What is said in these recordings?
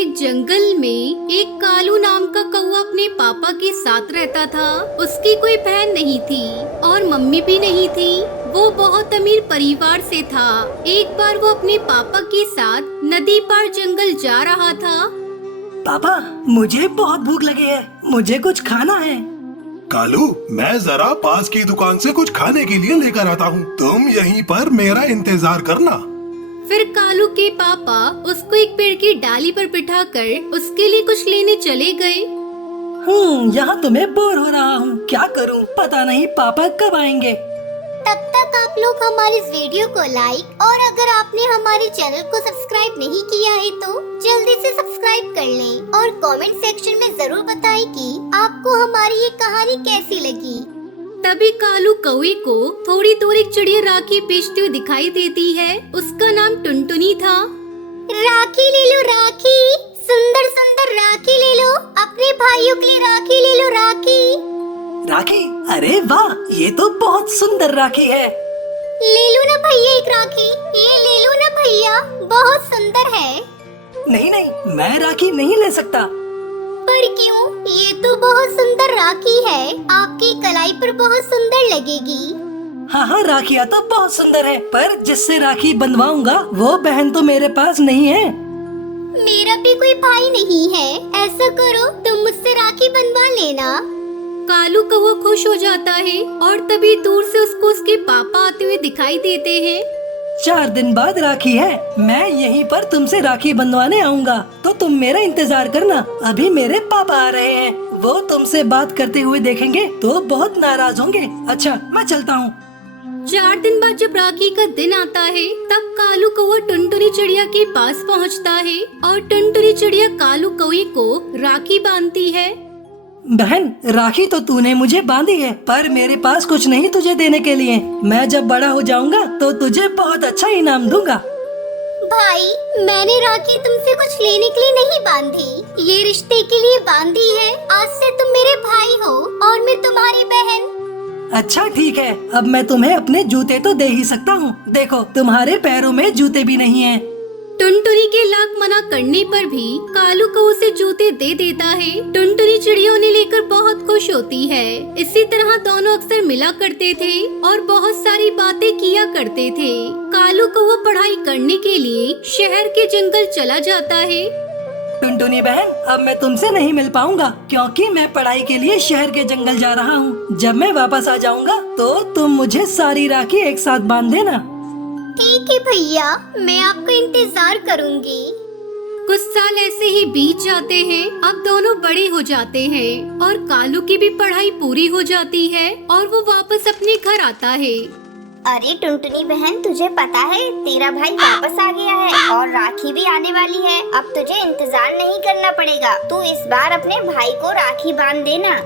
एक जंगल में एक कालू नाम का कौवा अपने पापा के साथ रहता था। उसकी कोई बहन नहीं थी और मम्मी भी नहीं थी। वो बहुत अमीर परिवार से था। एक बार वो अपने पापा के साथ नदी पार जंगल जा रहा था। पापा, मुझे बहुत भूख लगी है, मुझे कुछ खाना है। कालू, मैं जरा पास की दुकान से कुछ खाने के लिए लेकर आता हूँ। तुम यहीं पर मेरा इंतजार करना। फिर कालू के पापा उसको एक पेड़ की डाली पर बिठाकर उसके लिए कुछ लेने चले गए। यहाँ तो मैं बोर हो रहा हूँ, क्या करूँ पता नहीं पापा कब आएंगे। तब तक आप लोग हमारे इस वीडियो को लाइक और अगर आपने हमारे चैनल को सब्सक्राइब नहीं किया है तो जल्दी से सब्सक्राइब कर लें और कमेंट सेक्शन में जरूर बताएं कि आपको हमारी ये कहानी कैसी लगी। तभी कालू कौवे को थोड़ी दूर एक चिड़िया राखी बेचती हुई दिखाई देती है। उसका नाम टुनटुनी था। राखी ले लो राखी, सुंदर सुंदर राखी ले लो, अपने भाइयों के लिए राखी ले लो राखी। राखी? अरे वाह, ये तो बहुत सुंदर राखी है। ले लो ना भैया एक राखी, ये ले लो ना भैया, बहुत सुंदर है। नहीं नहीं, मैं राखी नहीं ले सकता। पर क्यों? ये तो बहुत सुंदर राखी है, आपकी कलाई पर बहुत सुंदर लगेगी। हाँ, राखियाँ तो बहुत सुंदर है, पर जिससे राखी बंधवाऊंगा वो बहन तो मेरे पास नहीं है। मेरा भी कोई भाई नहीं है, ऐसा करो तुम मुझसे राखी बंधवा लेना। कालू कौवा खुश हो जाता है और तभी दूर से उसको उसके पापा आते हुए दिखाई देते हैं। 4 दिन बाद राखी है, मैं यहीं पर तुमसे राखी बंधवाने आऊंगा, तो तुम मेरा इंतजार करना। अभी मेरे पापा आ रहे हैं, वो तुमसे बात करते हुए देखेंगे तो बहुत नाराज होंगे। अच्छा, मैं चलता हूँ। 4 दिन बाद जब राखी का दिन आता है तब कालू कौवा टुनटुनी चिड़िया के पास पहुंचता है और टुनटुनी चिड़िया कालू कौवे को राखी बांधती है। बहन, राखी तो तूने मुझे बांधी है, पर मेरे पास कुछ नहीं तुझे देने के लिए। मैं जब बड़ा हो जाऊंगा तो तुझे बहुत अच्छा इनाम दूंगा। भाई, मैंने राखी तुमसे कुछ लेने के लिए नहीं बांधी, ये रिश्ते के लिए बांधी है। आज से तुम मेरे भाई हो और मैं तुम्हारी बहन। अच्छा ठीक है, अब मैं तुम्हें अपने जूते तो दे ही सकता हूँ। देखो, तुम्हारे पैरों में जूते भी नहीं हैं। टुनटुनी के लाख मना करने पर भी कालू को उसे जूते दे देता है। टुनटुनी चिड़िया उन्हें लेकर बहुत खुश होती है। इसी तरह दोनों अक्सर मिला करते थे और बहुत सारी बातें किया करते थे। कालू को वो पढ़ाई करने के लिए शहर के जंगल चला जाता है। टुनटुनी बहन, अब मैं तुमसे नहीं मिल पाऊंगा क्योंकि मैं पढ़ाई के लिए शहर के जंगल जा रहा हूँ। जब मैं वापस आ जाऊंगा तो तुम मुझे सारी राखी एक साथ बांध देना। ठीक है भैया, मैं आपका इंतजार करूंगी। कुछ साल ऐसे ही बीत जाते हैं। अब दोनों बड़े हो जाते हैं और कालू की भी पढ़ाई पूरी हो जाती है और वो वापस अपने घर आता है। अरे टुनटुनी बहन, तुझे पता है तेरा भाई वापस आ गया है और राखी भी आने वाली है। अब तुझे इंतजार नहीं करना पड़ेगा, तू इस बार अपने भाई को राखी बांध देना।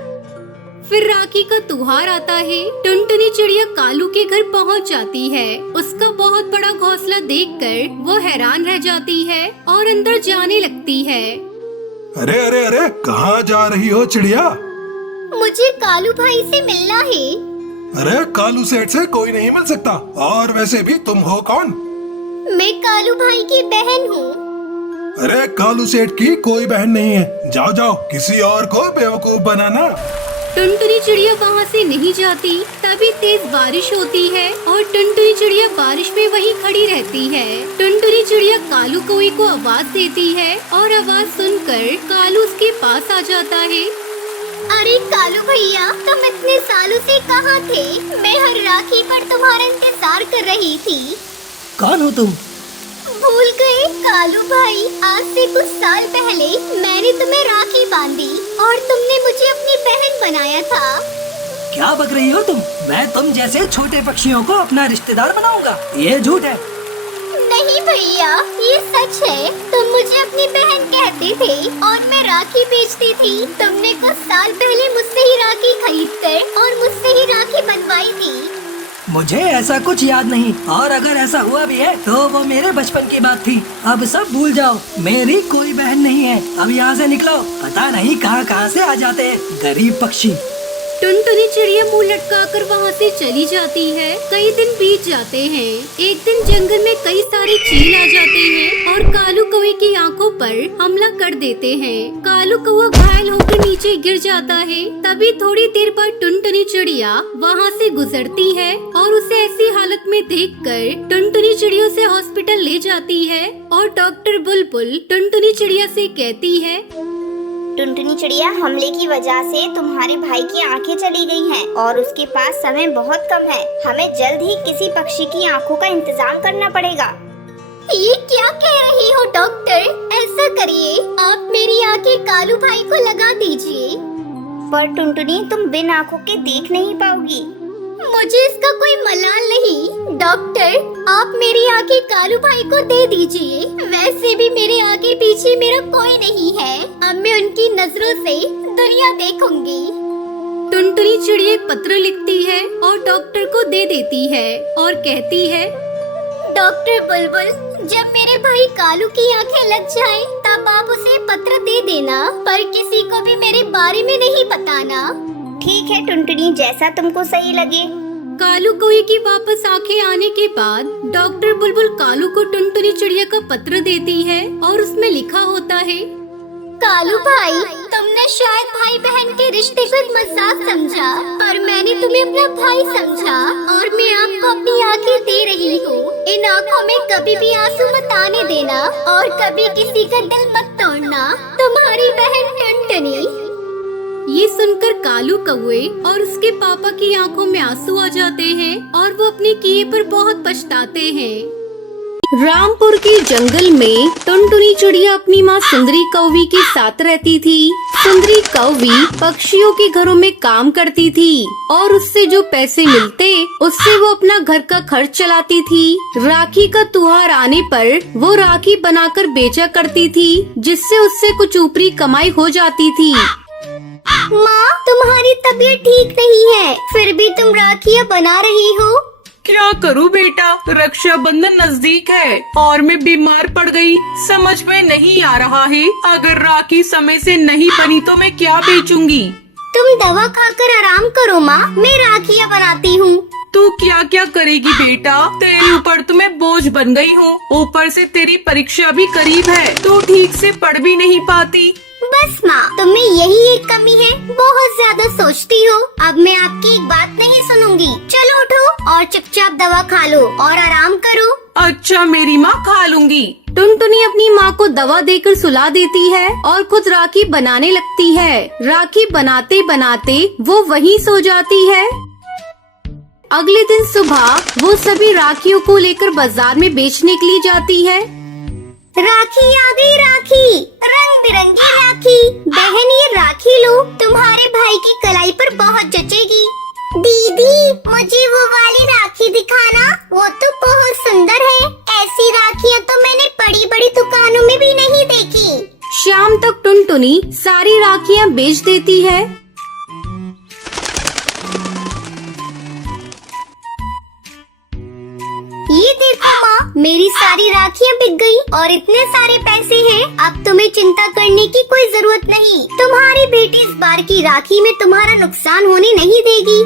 फिर राखी का त्योहार आता है। टुनटुनी चिड़िया कालू के घर पहुंच जाती है। उसका बहुत बड़ा घोंसला देखकर वो हैरान रह जाती है और अंदर जाने लगती है। अरे अरे अरे, कहाँ जा रही हो चिड़िया? मुझे कालू भाई से मिलना है। अरे, कालू सेठ से कोई नहीं मिल सकता। और वैसे भी तुम हो कौन? मैं कालू भाई की बहन हूँ। अरे, कालू सेठ की कोई बहन नहीं है। जाओ जाओ, किसी और को बेवकूफ बनाना। टुनटुनी चिड़िया वहाँ से नहीं जाती। तभी तेज बारिश होती है और टुनटुनी चिड़िया बारिश में वहीं खड़ी रहती है। टुनटुनी चिड़िया कालू कौवे को आवाज देती है और आवाज सुनकर कालू उसके पास आ जाता है। अरे कालू भैया, तुम इतने सालों से कहाँ थे? मैं हर राखी पर तुम्हारा इंतजार कर रही थी। कौन हो तुम? भूल गए कालू भाई, आज से कुछ साल पहले मैंने तुम्हें राखी बांधी और तुमने मुझे अपनी बहन बनाया था। क्या बक रही हो तुम? मैं तुम जैसे छोटे पक्षियों को अपना रिश्तेदार बनाऊंगा? ये झूठ है। नहीं भैया, ये सच है। तुम मुझे अपनी बहन कहते थे और मैं राखी बेचती थी। तुमने कुछ साल पहले मुझसे ही राखी खरीद कर और मुझसे ही राखी बनवाई थी। मुझे ऐसा कुछ याद नहीं, और अगर ऐसा हुआ भी है तो वो मेरे बचपन की बात थी। अब सब भूल जाओ, मेरी कोई बहन नहीं है। अब यहाँ से निकलो, पता नहीं कहाँ से आ जाते हैं गरीब पक्षी। टुनटुनी चिड़िया मुंह लटकाकर वहाँ से चली जाती है। कई दिन बीत जाते हैं। एक दिन जंगल में कई सारे चील आ जाते हैं और कालू कौवे की आंखों पर हमला कर देते हैं। कालू कौवा घायल होकर नीचे गिर जाता है। तभी थोड़ी देर बाद टुनटुनी चिड़िया वहाँ से गुजरती है और उसे ऐसी हालत में देखकर टुनटुनी चिड़िया से हॉस्पिटल ले जाती है और डॉक्टर बुलबुल टुनटुनी चिड़िया से कहती है, टुनटुनी चिड़िया, हमले की वजह से तुम्हारे भाई की आंखें चली गई हैं और उसके पास समय बहुत कम है। हमें जल्द ही किसी पक्षी की आंखों का इंतजाम करना पड़ेगा। ये क्या कह रही हो डॉक्टर? ऐसा करिए, आप मेरी आंखें कालू भाई को लगा दीजिए। पर टुनटुनी, तुम बिन आंखों के देख नहीं पाओगी। मुझे इसका कोई मलाल नहीं। डॉक्टर, आप मेरी आंखें कालू भाई को दे दीजिए। वैसे भी मेरे आगे पीछे मेरा कोई नहीं है। अब मैं उनकी नजरों से दुनिया देखूंगी। टुनटुनी चिड़िया पत्र लिखती है और डॉक्टर को दे देती है और कहती है, डॉक्टर बुलबुल, जब मेरे भाई कालू की आंखें लग जाए तब आप उसे पत्र दे देना, पर किसी को भी मेरे बारे में नहीं बताना। ठीक है टुनटुनी, जैसा तुमको सही लगे। कालू कौवे की वापस आंखें आने के बाद डॉक्टर बुलबुल कालू को टुनटुनी चिड़िया का पत्र देती है और उसमें लिखा होता है, कालू भाई, तुमने शायद भाई बहन के रिश्ते को एक मजाक समझा, पर मैंने तुम्हें अपना भाई समझा और मैं आपको अपनी आंखें दे रही हूँ। इन आंखों में कभी भी आंसू मत आने देना और कभी किसी का दिल मत तोड़ना। तुम्हारी बहन टुनटुनी। ये सुनकर कालू कौवे और उसके पापा की आंखों में आंसू आ जाते हैं और वो अपने किए पर बहुत पछताते हैं। रामपुर के जंगल में टुनटुनी चिड़िया अपनी माँ सुंदरी कौवी के साथ रहती थी। सुंदरी कौवी पक्षियों के घरों में काम करती थी और उससे जो पैसे मिलते उससे वो अपना घर का खर्च चलाती थी। राखी का त्योहार आने पर वो राखी बनाकर बेचा करती थी, जिससे उससे कुछ ऊपरी कमाई हो जाती थी। माँ, तुम्हारी तबीयत ठीक नहीं है, फिर भी तुम राखियाँ बना रही हो। क्या करूं बेटा, रक्षाबंधन नजदीक है और मैं बीमार पड़ गई। समझ में नहीं आ रहा है, अगर राखी समय से नहीं बनी तो मैं क्या बेचूंगी। तुम दवा खाकर आराम करो माँ, मैं राखियाँ बनाती हूँ। तू क्या क्या करेगी बेटा, तेरे ऊपर तो मैं बोझ बन गई हूँ। ऊपर से तेरी परीक्षा भी करीब है, तू ठीक से पढ़ भी नहीं पाती। बस माँ, तुम्हें यही एक कमी है, बहुत ज्यादा सोचती हो। अब मैं आपकी एक बात नहीं सुनूंगी। चलो उठो और चुपचाप दवा खा लो और आराम करो। अच्छा मेरी माँ, खा लूंगी। टुनटुनी अपनी माँ को दवा देकर सुला देती है और खुद राखी बनाने लगती है। राखी बनाते बनाते वो वहीं सो जाती है। अगले दिन सुबह वो सभी राखियों को लेकर बाजार में बेचने के लिए जाती है। राखी आ गई, राखी, रंग बिरंगी राखी। बहन, ये राखी लो, तुम्हारे भाई की कलाई पर बहुत जचेगी। दीदी, मुझे वो वाली राखी दिखाना, वो तो बहुत सुंदर है। ऐसी राखियाँ तो मैंने बड़ी बड़ी दुकानों में भी नहीं देखी। शाम तक टुनटुनी सारी राखियाँ बेच देती है। ये देखो माँ, मेरी सारी राखियाँ बिक गई और इतने सारे पैसे हैं। अब तुम्हें चिंता करने की कोई जरूरत नहीं। तुम्हारी बेटी इस बार की राखी में तुम्हारा नुकसान होने नहीं देगी।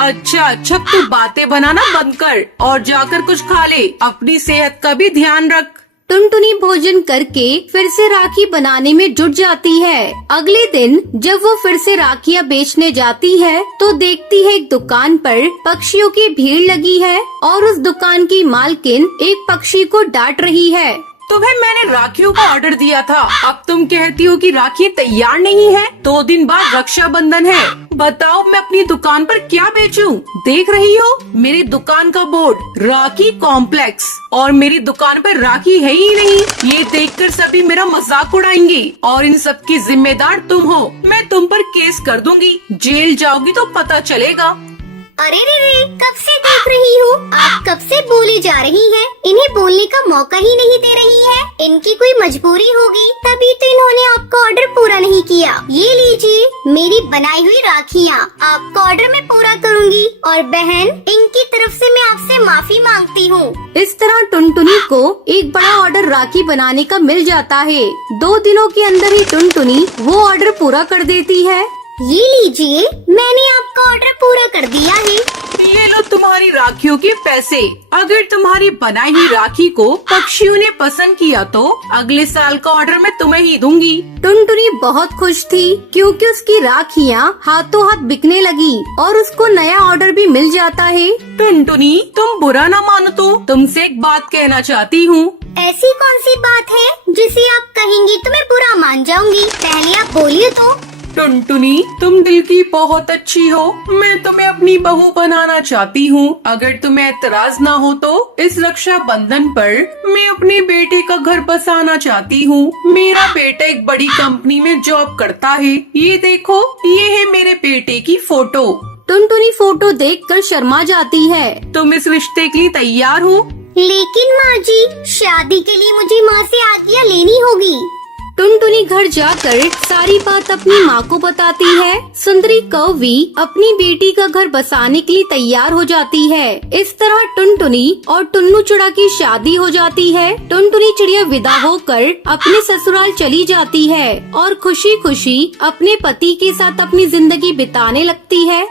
अच्छा अच्छा, तू बातें बनाना बंद कर और जाकर कुछ खा ले। अपनी सेहत का भी ध्यान रख। टुनटुनी भोजन करके फिर से राखी बनाने में जुट जाती है। अगले दिन जब वो फिर से राखियाँ बेचने जाती है तो देखती है एक दुकान पर पक्षियों की भीड़ लगी है और उस दुकान की मालकिन एक पक्षी को डांट रही है। तुम्हें मैंने राखियों का ऑर्डर दिया था, अब तुम कहती हो कि राखी तैयार नहीं है। 2 दिन बाद रक्षाबंधन है, बताओ मैं अपनी दुकान पर क्या बेचूं? देख रही हो मेरी दुकान का बोर्ड, राखी कॉम्प्लेक्स, और मेरी दुकान पर राखी है ही नहीं। ये देखकर सभी मेरा मजाक उड़ाएंगे और इन सब की जिम्मेदार तुम हो। मैं तुम पर केस कर दूंगी, जेल जाओगी तो पता चलेगा। अरे रे, कब से देख रही हूँ, आप कब से बोली जा रही हैं। इन्हें बोलने का मौका ही नहीं दे रही है। इनकी कोई मजबूरी होगी, तभी तो इन्होंने आपका ऑर्डर पूरा नहीं किया। ये लीजिए मेरी बनाई हुई राखियाँ, आपका ऑर्डर मैं पूरा करूँगी। और बहन, इनकी तरफ से मैं आपसे माफी मांगती हूँ। इस तरह टुनटुनी को एक बड़ा ऑर्डर राखी बनाने का मिल जाता है। 2 दिनों के अंदर ही टुनटुनी वो ऑर्डर पूरा कर देती है। ये लीजिए, मैंने आपका ऑर्डर पूरा कर दिया है। ये लो तुम्हारी राखियों के पैसे। अगर तुम्हारी बनाई हुई राखी को पक्षियों ने पसंद किया तो अगले साल का ऑर्डर मैं तुम्हें ही दूंगी। टुनटुनी बहुत खुश थी क्योंकि उसकी राखियाँ हाथों हाथ बिकने लगी और उसको नया ऑर्डर भी मिल जाता है। टुनटुनी तुम बुरा ना मानो तो तुमसे एक बात कहना चाहती हूँ। ऐसी कौन सी बात है जिसे आप कहेंगी तो मैं बुरा मान जाऊंगी? पहले आप बोलिए तो। टुनटुनी तुम दिल की बहुत अच्छी हो, मैं तुम्हें अपनी बहू बनाना चाहती हूँ। अगर तुम्हें एतराज ना हो तो इस रक्षा बंधन पर मैं अपने बेटे का घर बसाना चाहती हूँ। मेरा बेटा एक बड़ी कंपनी में जॉब करता है। ये देखो, ये है मेरे बेटे की फोटो। टुनटुनी फोटो देखकर शर्मा जाती है। तुम इस रिश्ते के लिए तैयार हो? लेकिन माँ जी, शादी के लिए मुझे माँ से आज्ञा लेनी होगी। टुनटुनी घर जाकर सारी बात अपनी माँ को बताती है। सुंदरी कौवी अपनी बेटी का घर बसाने के लिए तैयार हो जाती है। इस तरह टुनटुनी और टुन्नू चिड़िया की शादी हो जाती है। टुनटुनी चिड़िया विदा होकर अपने ससुराल चली जाती है और खुशी खुशी अपने पति के साथ अपनी जिंदगी बिताने लगती है।